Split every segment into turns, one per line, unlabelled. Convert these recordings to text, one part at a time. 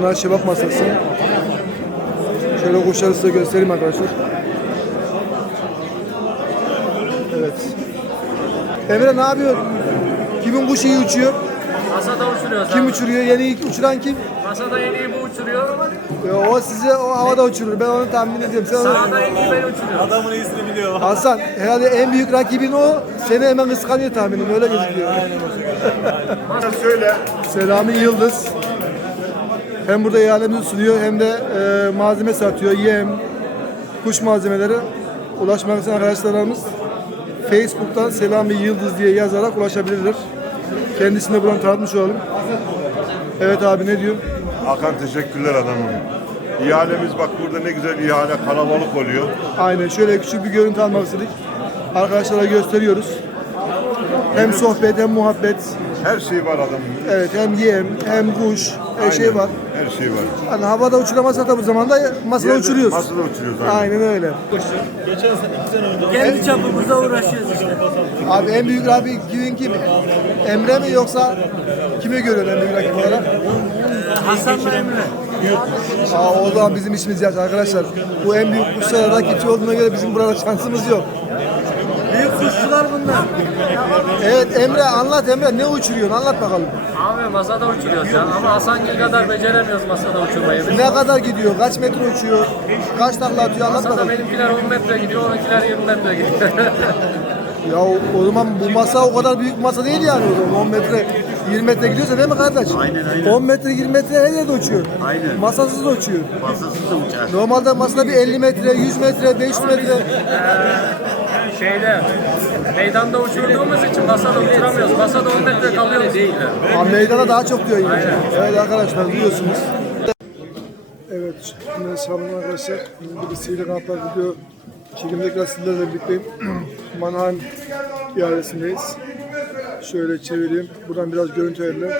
Bunlar şebap masası. Şöyle kuşları size göstereyim arkadaşlar. Evet. Emre ne yapıyor? Kimin kuşu iyi uçuyor?
Masada uçuruyoruz
Kim uçuruyor? Yeni ilk uçuran kim?
Masada en iyi bu uçuruyor.
Ya o size o havada uçurur. Ben onu tahmin ediyorum. Sen onu...
En iyi ben uçuruyorum.
Adamın iyisini biliyor.
Hasan herhalde en büyük rakibin o. Seni hemen kıskanıyor tahminim. Öyle gözüküyor.
Söyle.
Selami Yıldız. Hem burada ihalemizi sunuyor hem de e, malzeme satıyor. Yem, kuş malzemeleri. Ulaşmak isteyen arkadaşlarımız Facebook'tan Selami Yıldız diye yazarak ulaşabilirler. Kendisini de buradan tanıtmış olalım. Evet abi ne diyor?
Hakan teşekkürler adamım. İhalemiz bak burada ne güzel ihale kalabalık oluyor.
Aynen şöyle küçük bir görüntü almak istedik. Arkadaşlara gösteriyoruz. Hem sohbet hem muhabbet.
Her şey var adamım.
Evet hem yem hem kuş her şey var.
Her şey var.
Hani havada uçuramazsa da bu zaman da masada
Yerde-
uçuruyoruz.
Masada uçuruyoruz. Aynen.
Aynen öyle.
Geçen sene, iki sene önce.
Kendi çapımızda uğraşıyoruz işte.
Abi en büyük rakibi kimin kim? Emre mi yoksa kimi görüyor en büyük rakip olarak?
Hasan'la Emre.
Aa, o zaman bizim işimiz yaş arkadaşlar. Bu en büyük kuşlara rakipçi olduğuna göre bizim burada şansımız yok.
Büyük kuşçular bunlar.
Evet Emre anlat Emre ne uçuruyorsun anlat bakalım.
Abi masada uçuruyoruz ya. Ama Hasangil kadar beceremiyoruz masada uçurmayı. biz.
Ne kadar gidiyor? Kaç metre uçuyor? Kaç takla atıyor anlat
Masada
bakalım.
benimkiler 10 metre gidiyor, onunkiler 20 metre gidiyor.
Ya o, o zaman bu masa o kadar büyük masa değil yani o zaman 10 metre 20 metre gidiyorsa değil mi kardeş? Aynen aynen. 10 metre 20 metre her yerde uçuyor. Aynen. Masasız da uçuyor.
Masasız da uçar.
Normalde masada bir 50 metre, 100 metre, 500 metre.
Şeyde, meydanda uçurduğumuz için masada uçuramıyoruz. Masada 10 metre kalıyoruz. Değil.
Ha, meydana daha çok diyor yine. Evet arkadaşlar duyuyorsunuz. Evet, şimdi selamlar arkadaşlar. Şimdi bir sihirli kanatlar video çekimdeki sizlerle birlikteyim. Mannheim iharesindeyiz. Şöyle çevireyim. Buradan biraz görüntü verelim.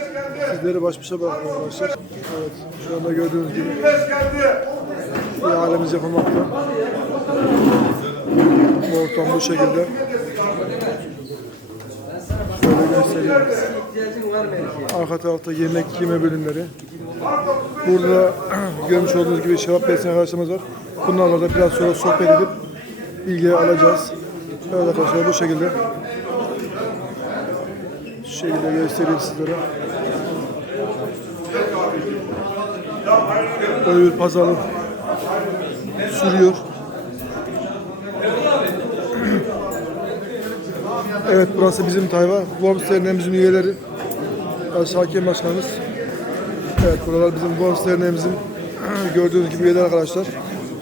Sizleri baş başa bırakın arkadaşlar. Evet, şu anda gördüğünüz gibi ihalemiz yapılmakta. Bu ortam bu şekilde. Şöyle göstereyim. Arka tarafta yemek yeme bölümleri. Burada görmüş olduğunuz gibi şevap besleyen arkadaşlarımız var. Bunlarla da biraz sonra sohbet edip bilgi alacağız. Evet arkadaşlar bu şekilde. Şu şekilde göstereyim sizlere. Böyle bir pazarlık sürüyor. Evet burası bizim Tayva. Worms Derneğimizin üyeleri. Hakem Başkanımız. Evet buralar bizim Worms Derneğimizin gördüğünüz gibi üyeler arkadaşlar.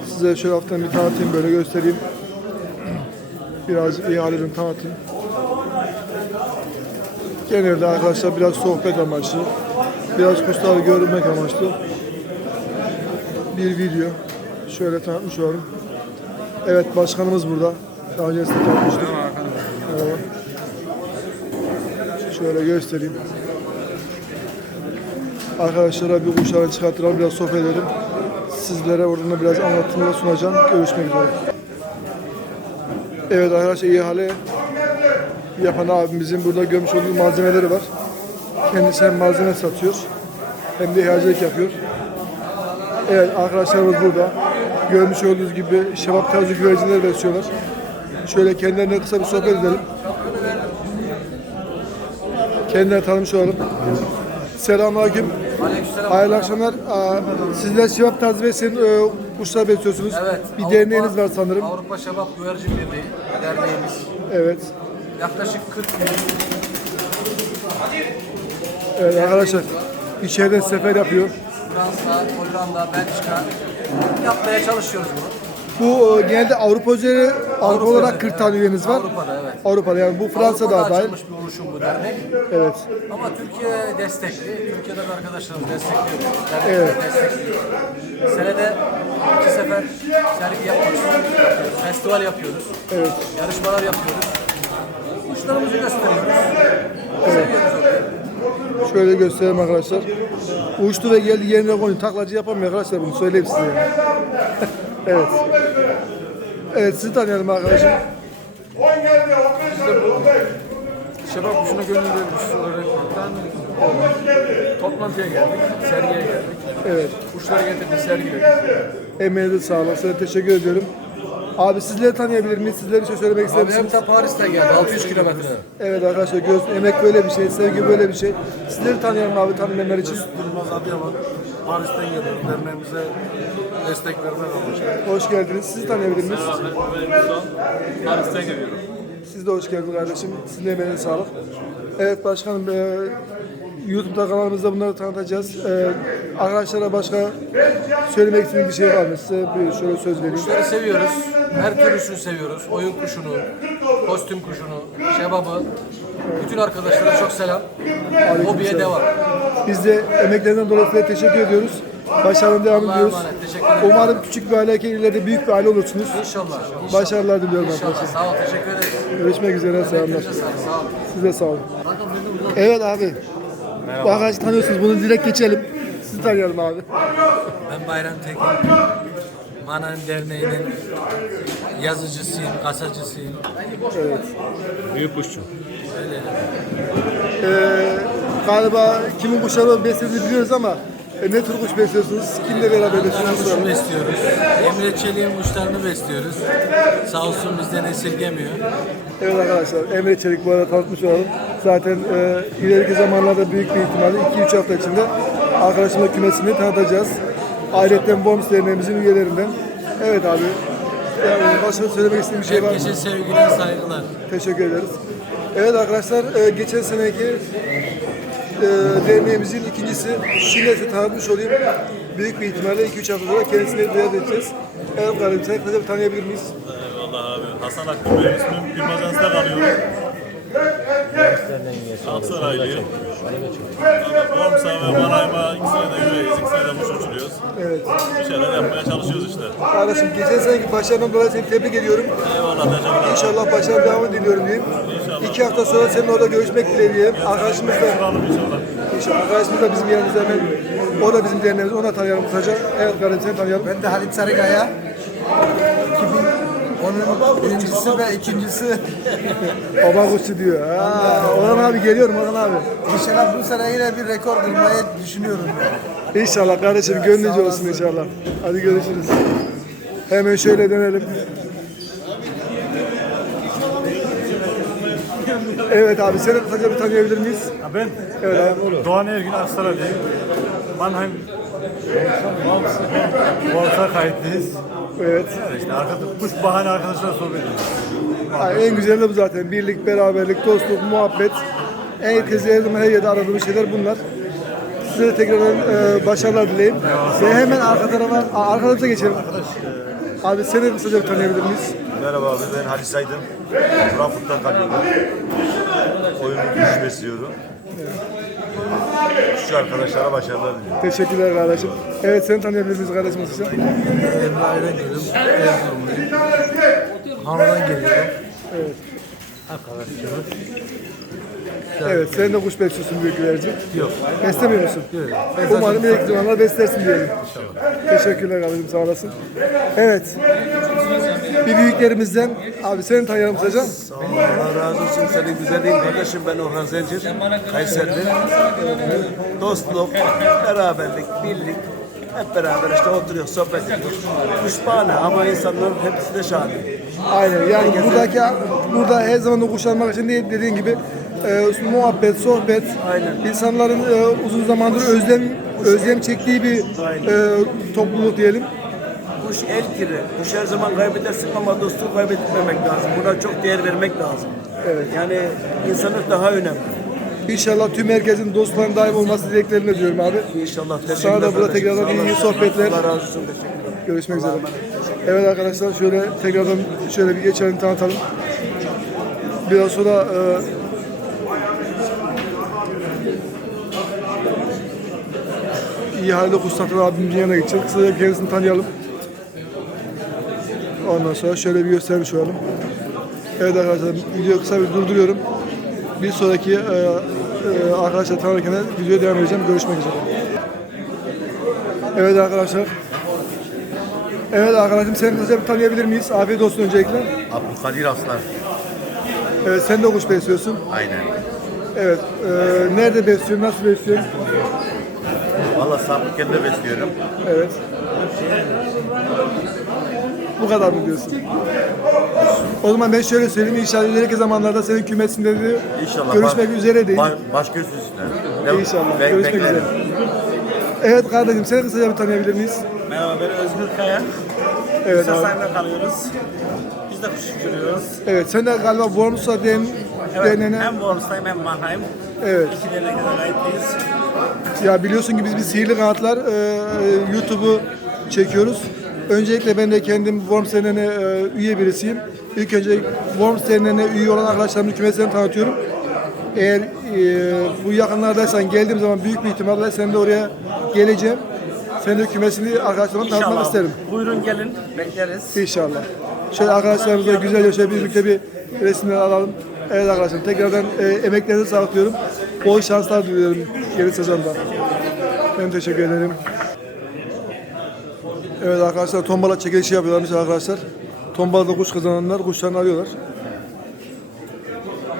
Size şöyle hafiften bir tanıtayım böyle göstereyim. Biraz ihaleden tanıtayım. Genelde arkadaşlar biraz sohbet amaçlı. Biraz kuşları görmek amaçlı. Bir video. Şöyle tanıtmış olalım. Evet başkanımız burada. Daha önce size tanıtmıştık. Merhaba. Şöyle göstereyim. Arkadaşlara bir kuşları çıkartıralım, biraz sohbet edelim. Sizlere oradan da biraz anlatımla sunacağım. Görüşmek üzere. Evet arkadaşlar ihale yapan abimizin burada görmüş olduğu malzemeleri var. Kendisi hem malzeme satıyor hem de ihalecilik yapıyor. Evet arkadaşlarımız burada. Görmüş olduğunuz gibi şebap tarzı güvercinler besliyorlar. Şöyle kendilerine kısa bir sohbet edelim. Kendilerini tanımış olalım. Selamünaleyküm. Hayırlı akşamlar. Aa, Sizler senin e, kuşlar besliyorsunuz.
Evet.
Bir
Avrupa-
derneğiniz var sanırım.
Avrupa Şebap Güvercin Birliği derneğimiz.
Evet.
Yaklaşık 40
Evet arkadaşlar. İçeride sefer yapıyor.
Fransa, Hollanda, Belçika yapmaya çalışıyoruz bunu.
Bu e, genelde Avrupa üzeri Avrupa olarak 40 tane üyeniz var.
Avrupa'da evet.
Avrupa'da yani bu Fransa'da
Avrupa'da
dahil.
açılmış bir oluşum bu dernek.
Evet.
Ama Türkiye destekli. Türkiye'den arkadaşlarımız destekliyor.
Evet.
destekliyor. Senede iki sefer sergi yapıyoruz. Festival yapıyoruz.
Evet.
Yarışmalar yapıyoruz. Kuşlarımızı gösteriyoruz. Seviyoruz onu.
Şöyle göstereyim arkadaşlar. Uçtu ve geldi yerine koyun. Taklacı yapamıyor arkadaşlar bunu söyleyeyim size. evet. Evet sizi tanıyalım arkadaşım.
Şebap kuşuna gönül vermiş olaraktan toplantıya geldik, sergiye geldik.
Evet.
Kuşları getirdi sergiledi.
Emeğinize sağlık. Size teşekkür ediyorum. Abi sizleri tanıyabilir miyiz? Sizler bir şey söylemek ister
Abi hem
misiniz?
de Paris'ten geldi 600 kilometre.
Evet arkadaşlar göz, emek böyle bir şey, sevgi böyle bir şey. Sizleri tanıyalım abi tanımayanlar için.
Yılmaz Adıyaman. Paris'ten geliyoruz. Derneğimize destek vermek amaçlı.
Hoş geldiniz. Sizi tanıyabilir miyiz?
Paris'ten geliyorum.
Siz de hoş geldiniz kardeşim. Sizin de emeğinize sağlık. Evet başkanım, e, YouTube'da kanalımızda bunları tanıtacağız. E, arkadaşlara başka söylemek istediğiniz bir şey var mı? Size bir şöyle söz vereyim.
Kuşları seviyoruz. Her türlüsünü seviyoruz. Oyun kuşunu, kostüm kuşunu, şebabı. Bütün arkadaşlara çok selam. Hobiye devam.
Biz de emeklerinden dolayı size teşekkür ediyoruz. Başarılı devam ediyoruz. Umarım küçük bir aileyken ileride büyük bir aile olursunuz.
İnşallah. İnşallah.
Başarılar diliyorum
İnşallah.
arkadaşlar.
Sağ ol. Teşekkür ederiz.
Görüşmek üzere. Selamlar.
Sağ ol. Sağ ol.
Siz de sağ olun. Evet abi. Bu arkadaşı tanıyorsunuz. Bunu direkt geçelim. Sizi tanıyalım abi.
Ben Bayram Tekin. Manan Derneği'nin yazıcısıyım, kasacısıyım.
Büyük kuşçu.
Ee, galiba kimin kuşları beslediğini biliyoruz ama e, ne tür kuş besliyorsunuz? Kimle beraber besliyorsunuz?
kuşu besliyoruz. Emre Çelik'in kuşlarını besliyoruz. Sağ olsun bizden esirgemiyor.
Evet arkadaşlar Emre Çelik bu arada tanıtmış olalım. Zaten e, ileriki zamanlarda büyük bir ihtimalle 2-3 hafta içinde arkadaşımla kümesini tanıtacağız. Ayrıca Worms Derneğimizin üyelerinden. Evet abi. Yani başka söylemek istediğim bir şey var mı?
Herkese sevgiler, saygılar.
Teşekkür ederiz. Evet arkadaşlar e, geçen seneki e, derneğimizin ikincisi size tanıtmış olayım. Büyük bir ihtimalle 2-3 hafta sonra kendisini ziyaret edeceğiz. Evet kardeşim seni tanıyabilir miyiz?
Eyvallah abi. Hasan benim ismim. Bilmazans'ta kalıyorum. Aksaraylıyım. Formsa ve Manayma ikisine de üyeyiz. İkisine de kuş uçuruyoruz.
Evet.
Bir şeyler yapmaya çalışıyoruz işte.
Kardeşim geçen seneki başarından dolayı seni tebrik ediyorum.
Eyvallah. Teşekkürler.
İnşallah başarı devamı diliyorum diyeyim.
İnşallah.
İki hafta sonra seninle orada görüşmek dileğiyle. Arkadaşımız da,
inşallah
arkadaşımız da bizim yanımızda hemen. O da bizim derneğimiz. Onu da tanıyalım kısaca. Evet kardeşim seni tanıyalım.
Ben de Halit Sarıkaya. 2010'un birincisi ve ikincisi.
Baba kuşu diyor. Ha, Orhan abi geliyorum Orhan abi.
İnşallah bu sene yine bir rekor kırmayı düşünüyorum.
İnşallah kardeşim gönlünce olsun inşallah. Hadi görüşürüz. Hemen şöyle dönelim. Evet abi seni kısaca bir tanıyabilir miyiz?
Ben
Evet abi.
Doğan Ergin Aksaraylıyım. Mannheim Borsa kayıtlıyız.
Evet.
İşte arkadaş, kuş bahane arkadaşlar sohbet ediyoruz.
En güzeli de bu zaten. Birlik, beraberlik, dostluk, muhabbet. Herkese her zaman her yerde aradığımız şeyler bunlar. Size de tekrardan e, başarılar dileyim. Ve hemen arka tarafa, a- geçelim. Abi seni de kısaca bir tanıyabilir miyiz?
Merhaba abi ben Halis Aydın. Frankfurt'tan kalıyorum. Oyunu kuş besliyorum. Şu arkadaşlara başarılar diliyorum.
Teşekkürler kardeşim. Evet seni tanıyabilir miyiz kardeşim kısaca?
Emre Ayran geliyorum. Erzurumluyum. Hanı'dan geliyorum.
Evet sen de kuş besliyorsun büyük güvercin.
Yok.
Beslemiyor musun? Umarım ileriki zamanlarda beslersin diyelim. Teşekkürler kardeşim sağ olasın. Evet. Bir büyüklerimizden abi seni tanıyalım kısaca.
Allah razı olsun senin güzelliğin kardeşim ben Orhan Zencir, Kayserli. Dostluk, beraberlik, birlik, hep beraber işte oturuyoruz, sohbet ediyoruz. Kuş bahane ama insanların hepsi de şahane.
Aynen yani buradaki burada her zaman da kuşanmak için değil dediğin gibi e, muhabbet, sohbet,
Aynen.
insanların e, uzun zamandır özlem özlem çektiği bir e, topluluk diyelim.
Kuş el kiri, kuş her zaman kaybedersin ama dostluğu kaybetmemek lazım. Buna çok değer vermek lazım.
Evet.
Yani insanlık daha önemli.
İnşallah tüm herkesin dostların daim olması dileklerini diyorum abi.
İnşallah.
Sana da burada tekrardan iyi sohbetler.
Allah razı olsun. Teşekkür ederim.
Görüşmek üzere. Evet arkadaşlar şöyle tekrardan şöyle bir geçelim tanıtalım. Biraz sonra e, halde kuş satan abimizin yanına gideceğiz. Kısaca kendisini tanıyalım. Ondan sonra şöyle bir göstermiş olalım. Evet arkadaşlar videoyu kısa bir durduruyorum. Bir sonraki e, e, arkadaşlar tanırken de videoya devam edeceğim. Görüşmek üzere. Evet arkadaşlar. Evet arkadaşım seni kısaca bir tanıyabilir miyiz? Afiyet olsun öncelikle.
Abdülkadir Aslan.
Evet, sen de kuş besliyorsun.
Aynen.
Evet. e, nerede besliyorsun? Nasıl besliyorsun?
Valla hesabı kendi besliyorum.
Evet. Bu kadar mı diyorsun? O zaman ben şöyle söyleyeyim. İnşallah ileriki zamanlarda senin kümesinde de
İnşallah.
görüşmek
baş-
üzere değil.
Baş, baş göz üstüne.
İnşallah.
Be-
Görüşmek
beklerim.
üzere. Evet kardeşim seni kısaca bir tanıyabilir miyiz?
Merhaba ben Özgür Kaya.
Evet abi.
Sahibinde kalıyoruz. Biz de kuş uçuruyoruz.
Evet sen de galiba Worms'a den, denene...
Hem Worms'tayım hem Mannheim.
Evet.
İki kayıtlıyız.
Ya biliyorsun ki biz bir sihirli kanatlar e, YouTube'u çekiyoruz. Öncelikle ben de kendim Worms Derneği'ne e, üye birisiyim. İlk önce Worms Derneği'ne üye olan arkadaşlarımın kümeslerini tanıtıyorum. Eğer e, bu yakınlardaysan geldiğim zaman büyük bir ihtimalle sen de oraya geleceğim. Sen de kümesini arkadaşlarıma tanıtmak isterim.
Buyurun gelin. Bekleriz.
İnşallah. Şöyle arkadaşlarımızla güzelce şöyle birlikte bir resimler alalım. Evet arkadaşlar tekrardan e, emeklerinize sağlık diyorum. Bol şanslar diliyorum yeni sezonda. Ben teşekkür ederim. Evet arkadaşlar tombala çekilişi yapıyorlarmış arkadaşlar. Tombalada kuş kazananlar kuşlarını alıyorlar.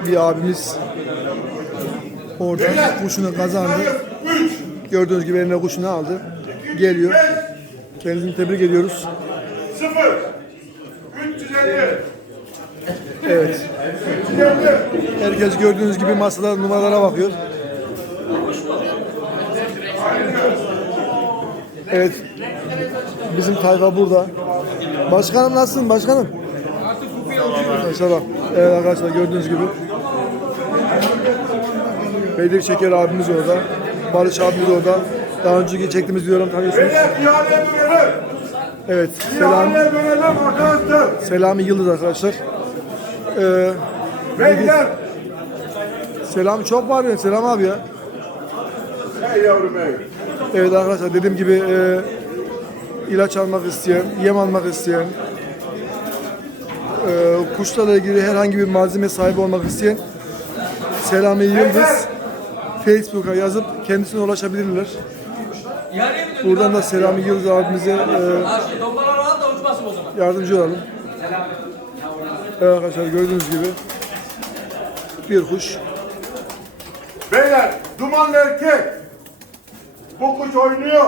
Bir abimiz orada kuşunu kazandı. Gördüğünüz gibi eline kuşunu aldı. Geliyor. Kendisini tebrik ediyoruz.
0 350
Evet. Herkes gördüğünüz gibi masada numaralara bakıyor. Evet. Bizim tayfa burada. Başkanım nasılsın başkanım? Maşallah. Evet arkadaşlar gördüğünüz gibi. Bedir Şeker abimiz orada. Barış abimiz orada. Daha önceki çektiğimiz videolarını tanıyorsunuz. Evet. Selam. Selami Yıldız arkadaşlar. Ee,
Beyler.
Selam çok var ya Selam abi ya.
Hey yavrum hey.
Evet arkadaşlar dediğim gibi e, ilaç almak isteyen, yem almak isteyen, e, kuşlarla ilgili herhangi bir malzeme sahibi olmak isteyen Selami Yıldız Facebook'a yazıp kendisine ulaşabilirler. Buradan da Selami Yıldız abimize e, yardımcı olalım. Evet arkadaşlar gördüğünüz gibi bir kuş.
Beyler dumanlı erkek. Bu kuş oynuyor.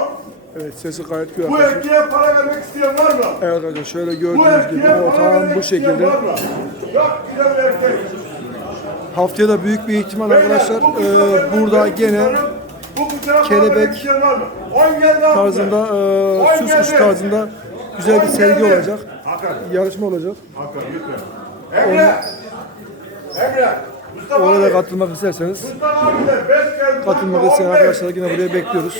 Evet sesi gayet güzel.
Bu erkeğe para vermek isteyen var mı?
Evet arkadaşlar şöyle
Bu
gördüğünüz gibi
erkeğe para
ortam bu şekilde.
Yok gidelim erkek.
Haftaya da büyük bir ihtimal
Beyler,
arkadaşlar
bu
e, burada gene?
Bu
kelebek tarzında e, süs kuş tarzında güzel bir sergi olacak. Yarışma olacak.
Hakan lütfen. Emre. Emre. Mustafa
Oraya da
abi.
katılmak isterseniz
Mustafa abi de beş geldi.
katılmak isteyen
15.
arkadaşlar yine buraya bekliyoruz.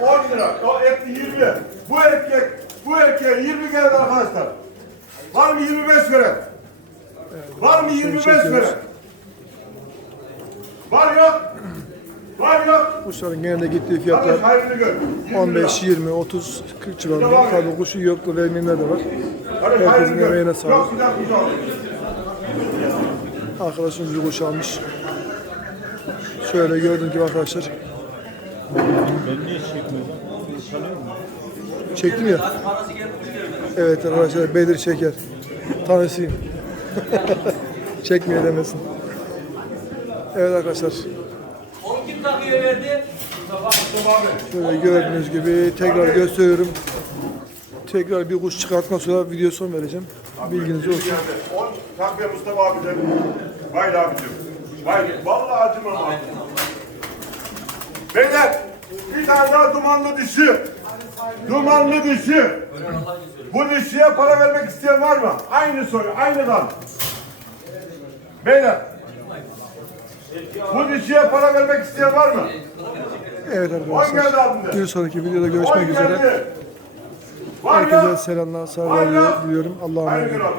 10 lira. O etti 20. Bu erkek, bu erkeğe 20 geldi arkadaşlar. Var mı 25 veren? Var mı 25
çekiyoruz.
veren? Var yok.
Kuşların genelde gittiği fiyatlar
Kardeş hayrını gör. 20 lira.
15, 20, 30, 40 civarında. Tabii kuşu yoklu vermeyenler de var. Herkesin emeğine sağlık. Arkadaşımız bir kuş almış. Şöyle gördüğünüz gibi arkadaşlar. Çektim ya. Evet arkadaşlar Bedir Şeker. Tanışayım. Çekmeye demesin. Evet arkadaşlar. Şöyle gördüğünüz gibi tekrar gösteriyorum. Tekrar bir kuş çıkartma sonra video son vereceğim. Bilginiz olsun.
10 takviye Mustafa abi de. Vay abicim. Vay. Vallahi acımam abi. Beyler bir tane daha dumanlı dişi. Dumanlı dişi. Bu dişiye para vermek isteyen var mı? Aynı soy, aynı kan. Beyler. Bu dişiye para vermek isteyen var mı?
Evet arkadaşlar. Bir sonraki videoda görüşmek üzere. Herkese selamlar, saygılar diliyorum. Allah'a emanet olun.